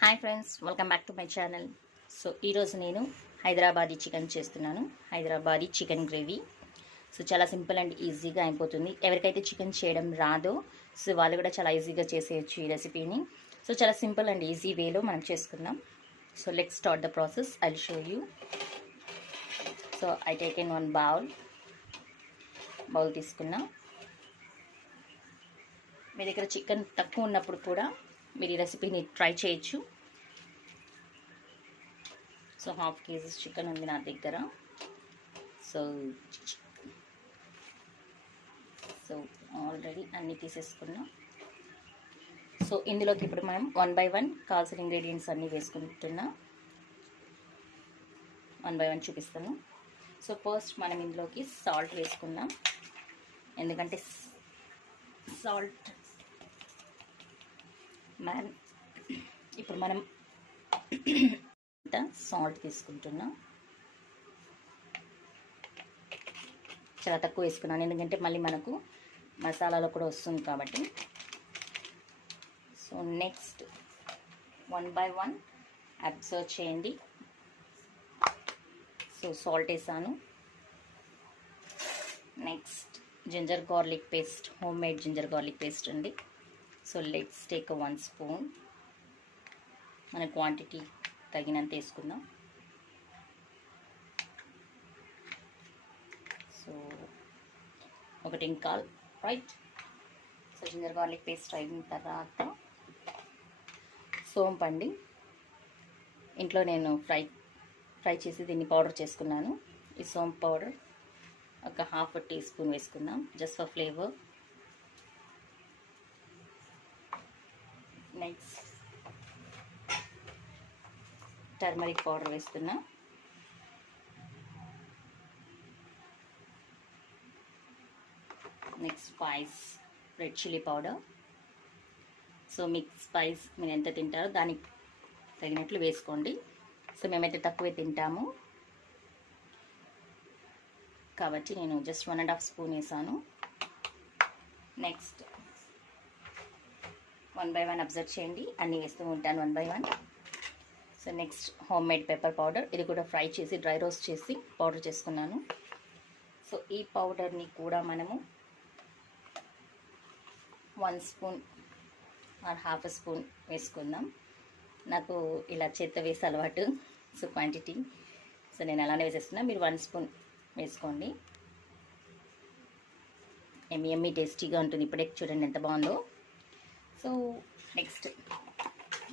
Hi friends, welcome back to my channel. So ఈరోజు నేను Hyderabadi chicken చేస్తున్నాను. Hyderabadi chicken gravy. సో చాలా సింపుల్ అండ్ ఈజీగా అయిపోతుంది. ఎవరికైతే చికెన్ చేయడం రాదో సో వాళ్ళు కూడా చాలా ఈజీగా చేసేయచ్చు ఈ రెసిపీని. సో చాలా సింపుల్ అండ్ ఈజీ వేలో మనం చేసుకుందాం. So let's start the process. I will show you. So I taken one bowl తీసుకున్నా. మీ దగ్గర చికెన్ తక్కువ ఉన్నప్పుడు కూడా మీరు ఈ రెసిపీని ట్రై చేయొచ్చు. సో 1/2 kg చికెన్ ఉంది నా దగ్గర. సో ఆల్రెడీ అన్నీ తీసేసుకున్నా. సో ఇందులోకి ఇప్పుడు మనం 1 by 1 కావాల్సిన ఇంగ్రీడియంట్స్ అన్నీ వేసుకుంటున్నా. 1 by 1 చూపిస్తాను. సో ఫస్ట్ మనం ఇందులోకి సాల్ట్ వేసుకుందాం. ఎందుకంటే సాల్ట్ ఇప్పుడు మనం సాల్ట్ తీసుకుంటున్నాం. చాలా తక్కువ వేసుకున్నాను ఎందుకంటే మళ్ళీ మనకు మసాలాలో కూడా వస్తుంది కాబట్టి. సో నెక్స్ట్ 1 by 1 అబ్జర్వ్ చేయండి. సో సాల్ట్ వేసాను. Next ginger garlic paste, home made ginger garlic paste అండి. So let's take 1 spoon. మన క్వాంటిటీ తగినంత వేసుకుందాం. So 1 right. So ginger garlic paste అయిన తర్వాత సోంపండి. ఇంట్లో నేను ఫ్రై చేసి దీన్ని పౌడర్ చేసుకున్నాను. ఈ సోంపు పౌడర్ ఒక 1/2 teaspoon వేసుకుందాం, just for flavour. Next turmeric powder వేస్తున్నా. Next spice, red chilli powder. So మీకు స్పైస్ మీరు ఎంత తింటారో దానికి తగినట్లు వేసుకోండి. సో మేమైతే తక్కువే తింటాము కాబట్టి నేను జస్ట్ 1.5 spoon వేసాను. నెక్స్ట్ 1 by 1 అబ్జర్వ్ చేయండి, అన్నీ వేస్తూ ఉంటాను 1 by 1. So next home made pepper powder. ఇది కూడా ఫ్రై చేసి డ్రై రోస్ట్ చేసి పౌడర్ చేసుకున్నాను. సో ఈ పౌడర్ని కూడా మనము 1 spoon ఆర్ 1/2 spoon వేసుకుందాం. నాకు ఇలా చేత్తో వేసి అలవాటు. సో క్వాంటిటీ సో నేను అలానే వేసేస్తున్నా. మీరు 1 spoon వేసుకోండి. ఎమ్మి టేస్టీగా ఉంటుంది. ఇప్పుడే చూడండి ఎంత బాగుందో. సో నెక్స్ట్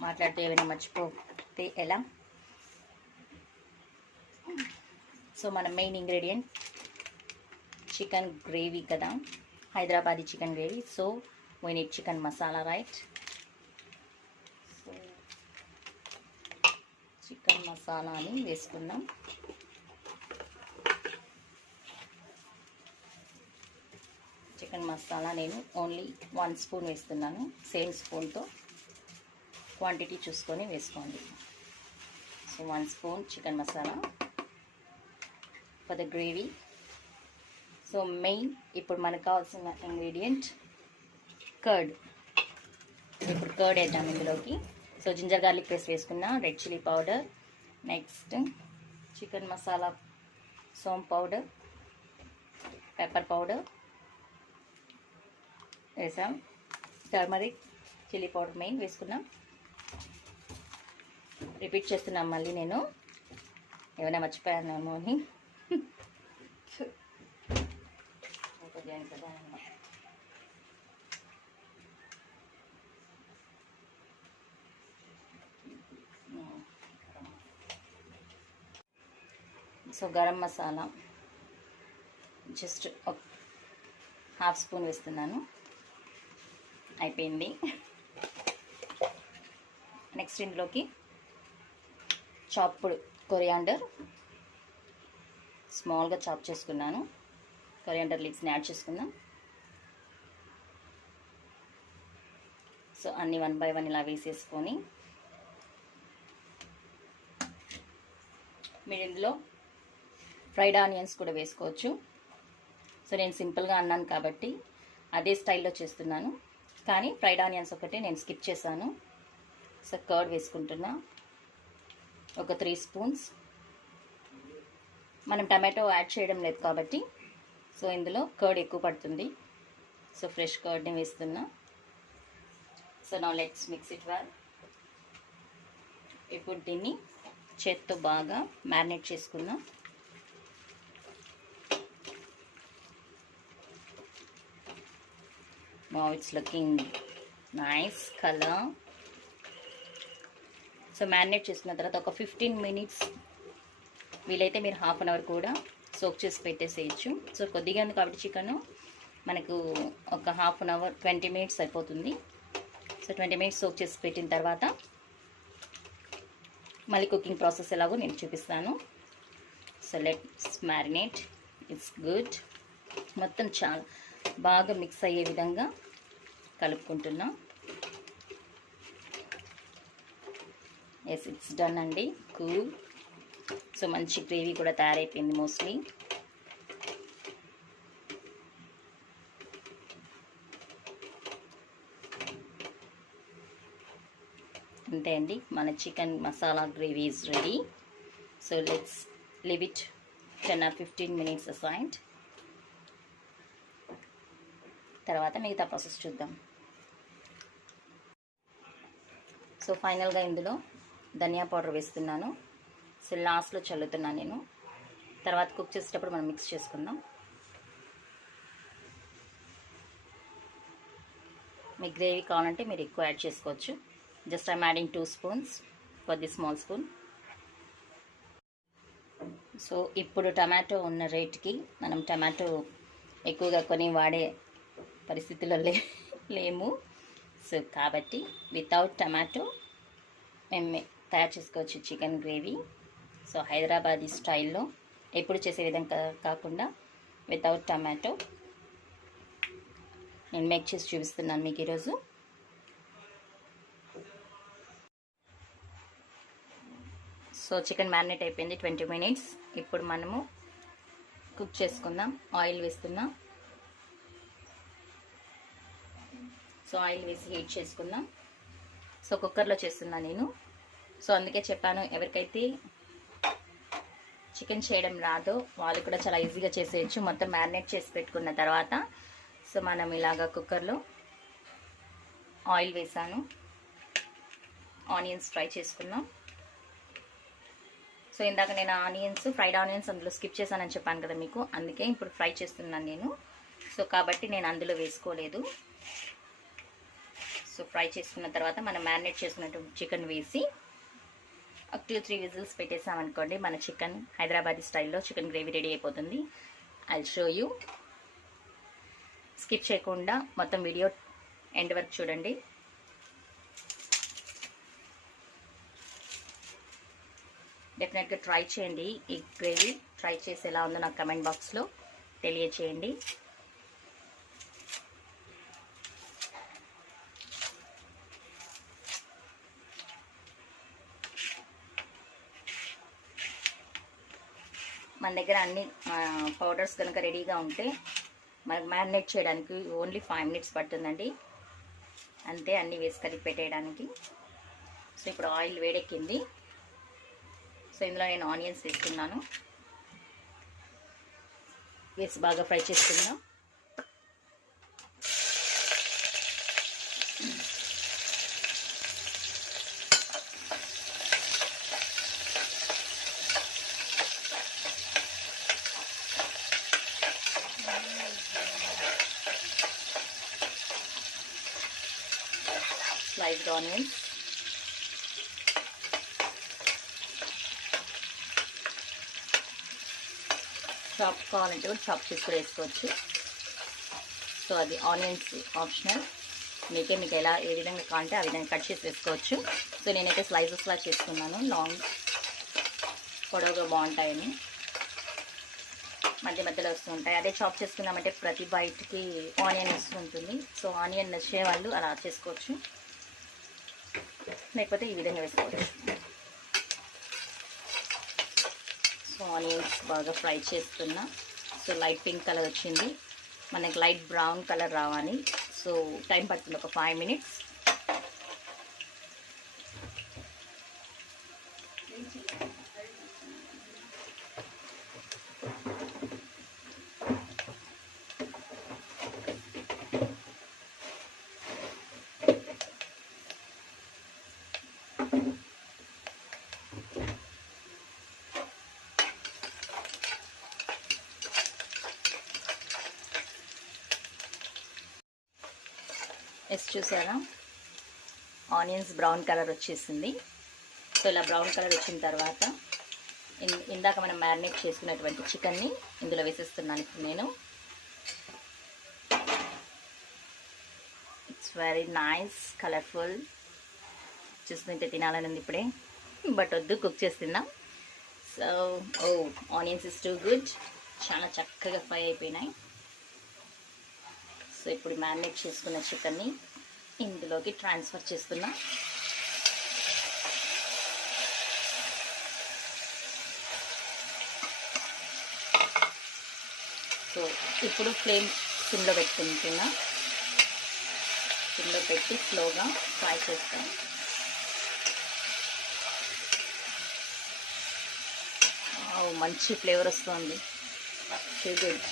మాట్లాడితే ఏమైనా మర్చిపోతే ఎలా. సో మన మెయిన్ ఇంగ్రీడియంట్ చికెన్ గ్రేవీ కదా, Hyderabadi chicken gravy. So we need chicken masala, right. So chicken మసాలాని వేసుకుందాం. చికెన్ మసాలా నేను ఓన్లీ 1 spoon వేస్తున్నాను. సేమ్ స్పూన్తో క్వాంటిటీ చూసుకొని వేసుకోండి. So 1 spoon chicken masala for the gravy. So main ఇప్పుడు మనకు కావాల్సిన ఇంగ్రీడియంట్ కర్డ్. ఇప్పుడు కర్డ్ వేద్దాం ఇందులోకి. సో జింజర్ గార్లిక్ పేస్ట్ వేసుకున్నా, red chilli powder, next chicken masala, సోంపు పౌడర్, పెప్పర్ పౌడర్ వేసాం, టర్మరిక్, చిల్లీ పౌడర్ మెయిన్ వేసుకున్నాం. రిపీట్ చేస్తున్నాం మళ్ళీ, నేను ఏమైనా మర్చిపోయానేమో అని. So garam masala just 1/2 spoon వేస్తున్నాను. అయిపోయింది. నెక్స్ట్ ఇందులోకి చాప్డ్ కొరియాండర్ స్మాల్గా చాప్ చేసుకున్నాను. కొరియాండర్ లీవ్స్ని యాడ్ చేసుకుందాం. సో అన్నీ 1 by 1 ఇలా వేసేసుకొని మీరు ఇందులో ఫ్రైడ్ ఆనియన్స్ కూడా వేసుకోవచ్చు. సో నేను సింపుల్గా అన్నాను కాబట్టి అదే స్టైల్లో చేస్తున్నాను. కానీ ఫ్రైడ్ ఆనియన్స్ ఒకటే నేను స్కిప్ చేశాను. సో కర్డ్ వేసుకుంటున్నా, ఒక 3 స్పూన్స్. మనం టమాటో యాడ్ చేయడం లేదు కాబట్టి సో ఇందులో కర్డ్ ఎక్కువ పడుతుంది. సో ఫ్రెష్ కర్డ్ని వేస్తున్నా. So now let's mix it well. ఇప్పుడు దీన్ని చేత్తో బాగా మ్యారినేట్ చేసుకుందాం. Wow, it's looking nice color. So marinate చేసుకున్న తర్వాత ఒక 15 మినిట్స్, వీలైతే మీరు హాఫ్ అన్ అవర్ కూడా సోక్ చేసి పెట్టేసేయచ్చు. సో కొద్దిగా ఉంది కాబట్టి చికెన్ మనకు ఒక హాఫ్ అన్ అవర్ 20 మినిట్స్ అయిపోతుంది. సో 20 మినిట్స్ సోక్ చేసి పెట్టిన తర్వాత మళ్ళీ కుకింగ్ ప్రాసెస్ ఎలాగో నేను చూపిస్తాను. So let's marinate. It's good. మొత్తం చాలా బాగా మిక్స్ అయ్యే విధంగా కలుపుకుంటున్నా. ఎస్, ఇట్స్ డన్ అండి. కూల్. సో మంచి గ్రేవీ కూడా తయారైపోయింది మోస్ట్లీ. అంతే అండి, మన chicken masala gravy is ready. So let's leave it 10 or 15 minutes aside. తర్వాత మిగతా ప్రాసెస్ చూద్దాం. సో ఫైనల్గా ఇందులో ధనియా పౌడర్ వేస్తున్నాను. సో లాస్ట్లో చల్లుతున్నాను నేను. తర్వాత కుక్ చేసేటప్పుడు మనం మిక్స్ చేసుకుందాం. మీకు గ్రేవీ కావాలంటే మీరు ఎక్కువ యాడ్ చేసుకోవచ్చు. Just I'm adding 2 spoons for the small spoon. So ఇప్పుడు టమాటో ఉన్న రేట్కి మనం టమాటో ఎక్కువగా కొని వాడే పరిస్థితుల్లో లేము. సో కాబట్టి వితౌట్ టమాటో మేము తయారు చేసుకోవచ్చు చికెన్ గ్రేవీ. సో హైదరాబాదీ స్టైల్లో ఎప్పుడు చేసే విధంగా కాకుండా వితౌట్ టమాటో నేను మేక్ చేసి చూపిస్తున్నాను మీకు ఈరోజు. సో చికెన్ మ్యారినేట్ అయిపోయింది 20 మినిట్స్. ఇప్పుడు మనము కుక్ చేసుకుందాం. ఆయిల్ వేస్తున్నాం. సో ఆయిల్ వేసి హీట్ చేసుకుందాం. సో కుక్కర్లో చేస్తున్నా నేను. సో అందుకే చెప్పాను, ఎవరికైతే చికెన్ చేయడం రాదో వాళ్ళు కూడా చాలా ఈజీగా చేసేయచ్చు. మొత్తం మ్యారినేట్ చేసి పెట్టుకున్న తర్వాత సో మనం ఇలాగా కుక్కర్లో ఆయిల్ వేసాను. ఆనియన్స్ ఫ్రై చేసుకుందాం. సో ఇందాక నేను ఫ్రైడ్ ఆనియన్స్ అందులో స్కిప్ చేశానని చెప్పాను కదా మీకు, అందుకే ఇప్పుడు ఫ్రై చేస్తున్నాను నేను. సో కాబట్టి నేను అందులో వేసుకోలేదు. సో ఫ్రై చేసుకున్న తర్వాత మనం మ్యారినేట్ చేసుకున్నట్టు చికెన్ వేసి ఒక 2-3 విజిల్స్ పెట్టేసామనుకోండి, మన చికెన్ హైదరాబాదీ స్టైల్లో చికెన్ గ్రేవీ రెడీ అయిపోతుంది. I'll show you. స్కిప్ చేయకుండా మొత్తం వీడియో ఎండ్ వరకు చూడండి. డెఫినెట్గా ట్రై చేయండి ఈ గ్రేవీ. ట్రై చేసి ఎలా ఉందో నాకు కమెంట్ బాక్స్లో తెలియచేయండి. మన దగ్గర అన్ని పౌడర్స్ కనుక రెడీగా ఉంటే మనకు మ్యారినేట్ చేయడానికి ఓన్లీ 5 మినిట్స్ పడుతుందండి. అంతే, అన్నీ వేసి కలిపి పెట్టేయడానికి. సో ఇప్పుడు ఆయిల్ వేడెక్కింది. సో ఇందులో నేను ఆనియన్స్ వేస్తున్నాను. వేసి బాగా ఫ్రై చేసుకుందాం. Sliced onions, చాప్ కావాలంటే కూడా చాప్ చేసి కూడా వేసుకోవచ్చు. సో అది ఆనియన్స్ ఆప్షనల్, మీకు ఎలా ఏ విధంగా కావాలంటే ఆ విధంగా కట్ చేసి వేసుకోవచ్చు. సో నేనైతే స్లైసెస్లా చేసుకున్నాను, లాంగ్ పొడవుగా బాగుంటాయని. మధ్య మధ్యలో వస్తూ ఉంటాయి. అదే చాప్ చేసుకున్నామంటే ప్రతి బయటికి ఆనియన్ వస్తూ ఉంటుంది. సో ఆనియన్ నచ్చే వాళ్ళు అలా చేసుకోవచ్చు, లేకపోతే ఈ విధంగా వేసుకోవచ్చు. సో ఆనియన్స్ బాగా ఫ్రై చేస్తున్నా. సో లైట్ పింక్ కలర్ వచ్చింది, మనకి లైట్ బ్రౌన్ కలర్ రావాలి. సో టైం పడుతుంది, ఒక 5 మినిట్స్. ఎస్ చూసారా, ఆనియన్స్ బ్రౌన్ కలర్ వచ్చేసింది. సో ఇలా బ్రౌన్ కలర్ వచ్చిన తర్వాత ఇందాక మనం మ్యారినేట్ చేసుకున్నటువంటి చికెన్ని ఇందులో వేసేస్తున్నాను ఇప్పుడు నేను. It's very nice, colourful. చూస్తుంటే తినాలని ఉంది ఇప్పుడే, బట్ వద్దు, కుక్ చేస్తున్నాం. So onions is too good, చాలా చక్కగా ఫ్రై అయిపోయినాయి. సో ఇప్పుడు మ్యారినేట్ చేసుకున్న చికెన్ని ఇందులోకి ట్రాన్స్ఫర్ చేస్తున్నా. సో ఇప్పుడు ఫ్లేమ్ సిమ్లో పెట్టుకుంటున్నా. సిమ్లో పెట్టి స్లోగా ఫ్రై చేస్తాం. మంచి ఫ్లేవర్ వస్తుంది, గుడ్.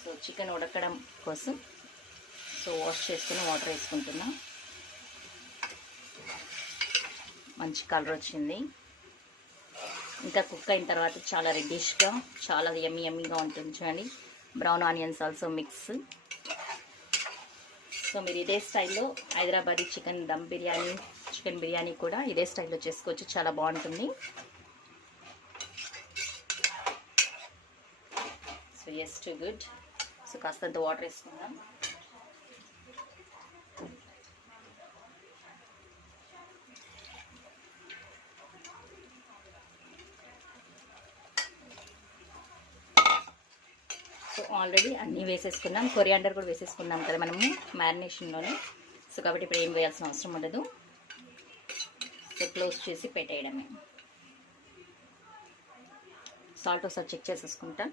సో చికెన్ ఉడకడం కోసం వాష్ చేసుకుని వాటర్ వేసుకుంటున్నా. మంచి కలర్ వచ్చింది. ఇంకా కుక్ అయిన తర్వాత చాలా రెడ్డిష్గా, చాలా యమ్మీగా ఉంటుంది. చూడండి, brown onions also mix. So మీరు ఇదే స్టైల్లో హైదరాబాదీ చికెన్ దమ్ బిర్యానీ, చికెన్ బిర్యానీ కూడా ఇదే స్టైల్లో చేసుకోవచ్చు, చాలా బాగుంటుంది. So yes, too good. So కాస్తంత వాటర్ వేసుకుందాం. సో ఆల్రెడీ అన్నీ వేసేసుకున్నాం, కొరియాండర్ కూడా వేసేసుకున్నాం కదా మనము మ్యారినేషన్లోనే. సో కాబట్టి ఇప్పుడు ఏం వేయాల్సిన అవసరం ఉండదు. సో క్లోజ్ చేసి పెట్టేయడమే. సాల్ట్ ఒకసారి చెక్ చేసేసుకుంటాం.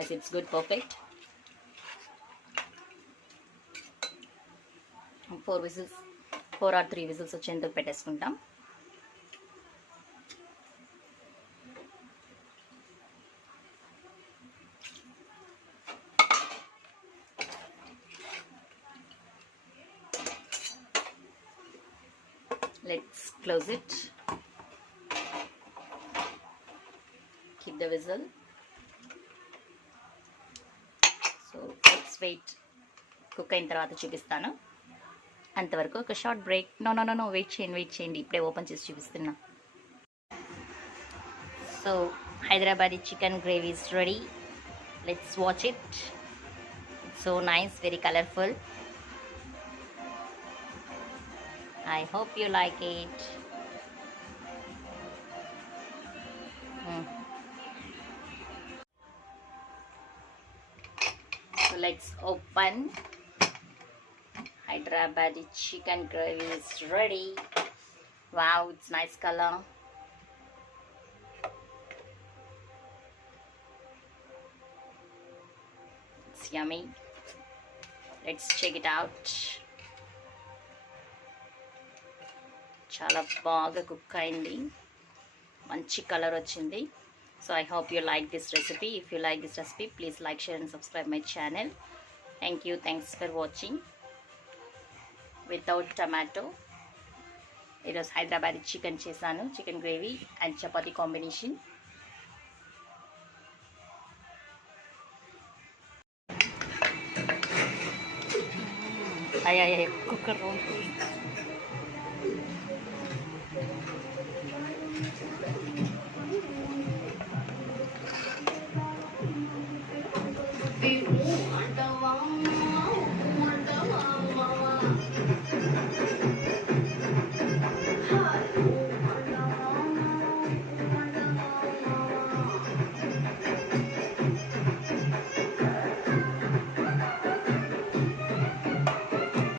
Yes, it's good, perfect. 4 or 3 whistles వచ్చేందుకు పెట్టేసుకుంటాం. Let's close it. Keep the whistle. So let's wait. Cook అయిన తర్వాత చూపిస్తాను. అంతవరకు ఒక షార్ట్ బ్రేక్. నో వెయిట్ చేయండి, ఇప్పుడే ఓపెన్ చేసి చూపిస్తున్నా. So Hyderabadi chicken gravy is ready. Let's watch it. It's so nice, very colorful. I hope you like it. So let's open. Hyderabadi chicken gravy is ready. Wow, it's nice color. It's yummy. Let's check it out. చాలా బాగా cook అయింది, మంచి colour వచ్చింది. So I hope you like this recipe. If you like this recipe, please like, share and subscribe my channel. Thank you, thanks for watching. Without tomato ఈరోజు Hyderabadi chicken చేశాను, chicken gravy and chapati combination. Cooker role